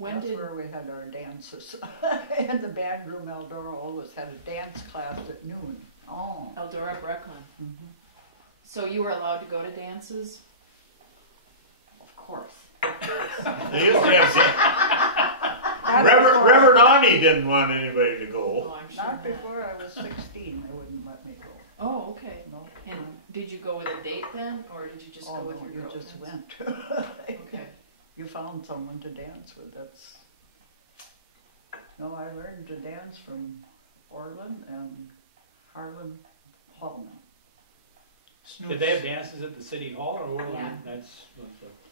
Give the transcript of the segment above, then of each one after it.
That's where we had our dances. In the band room, Eldora always had a dance class at noon. Oh. Eldora Breckland. Mm-hmm. So you were allowed to go to dances? Of course. They used to have Reverend Arnie didn't want anybody to go. Oh, I'm sure not before I was 16. They wouldn't let me go. Oh, okay. No. And did you go with a date then, or did you just go with your girlfriends? You just went. Okay. You found someone to dance with. That's. No, I learned to dance from Orrin and Harlan Hallman. Did they have dances at the city hall or what? Yeah.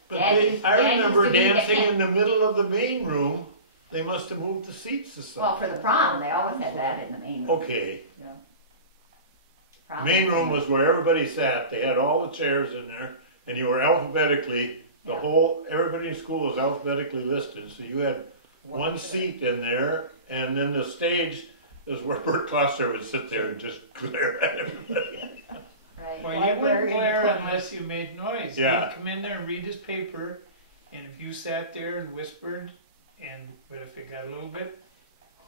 But I remember dancing in the middle of the main room. They must have moved the seats to something. Well, for the prom, they always had that in the main room. Okay. Yeah. Prom Main room was where everybody sat. They had all the chairs in there, and you were alphabetically. Everybody in school was alphabetically listed, so you had one seat in there, and then the stage is where Bert Kloster would sit there and just glare at everybody. Right. Well, he wouldn't glare unless you made noise. Yeah. He'd come in there and read his paper, and if you sat there and whispered, but if it got a little bit,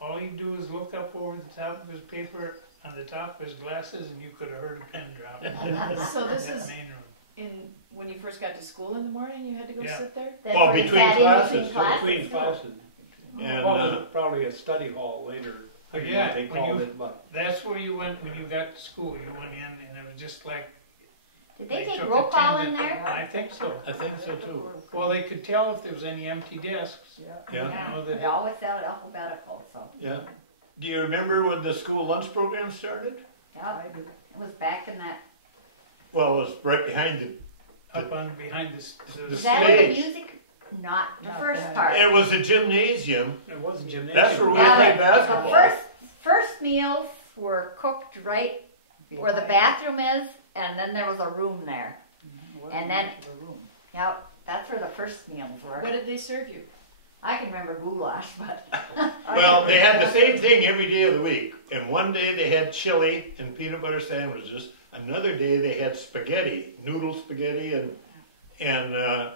all he'd do is look up over the top of his paper on the top of his glasses, and you could have heard a pin drop. So this that is main room. when you first got to school in the morning, you had to go sit there? Well, between classes. Between classes. And probably a study hall later. Yeah, they called it, but that's where you went when you got to school. You went in, and it was just like. Did they take roll call in there? I think so. I think so too. Well, they could tell if there was any empty desks. Yeah. They always sounded alphabetical, so. Yeah. Do you remember when the school lunch program started? Yeah, it was back in that. Well, it was right behind the Up on behind the Is that where the stage. music? Not the first part. It was a gymnasium. it was a gymnasium. That's where we played basketball. The first meals were cooked right where the bathroom is, and then there was a room there. And then, that's where the first meals were. What did they serve you? I can remember goulash, but. Well, they had the same thing every day of the week. And one day they had chili and peanut butter sandwiches. Another day they had spaghetti, noodle spaghetti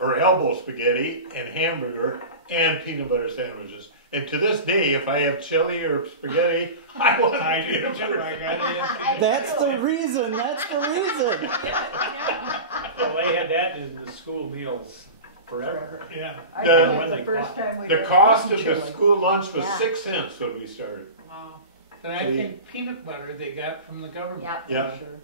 or elbow spaghetti and hamburger and peanut butter sandwiches. And to this day, if I have chili or spaghetti, I want peanut butter. That's the reason. That's the reason. Well, they had that in the school meals forever. Yeah. The cost of the school lunch was 6 cents when we started. Wow. And I think peanut butter they got from the government. Yep. Yeah. Sure.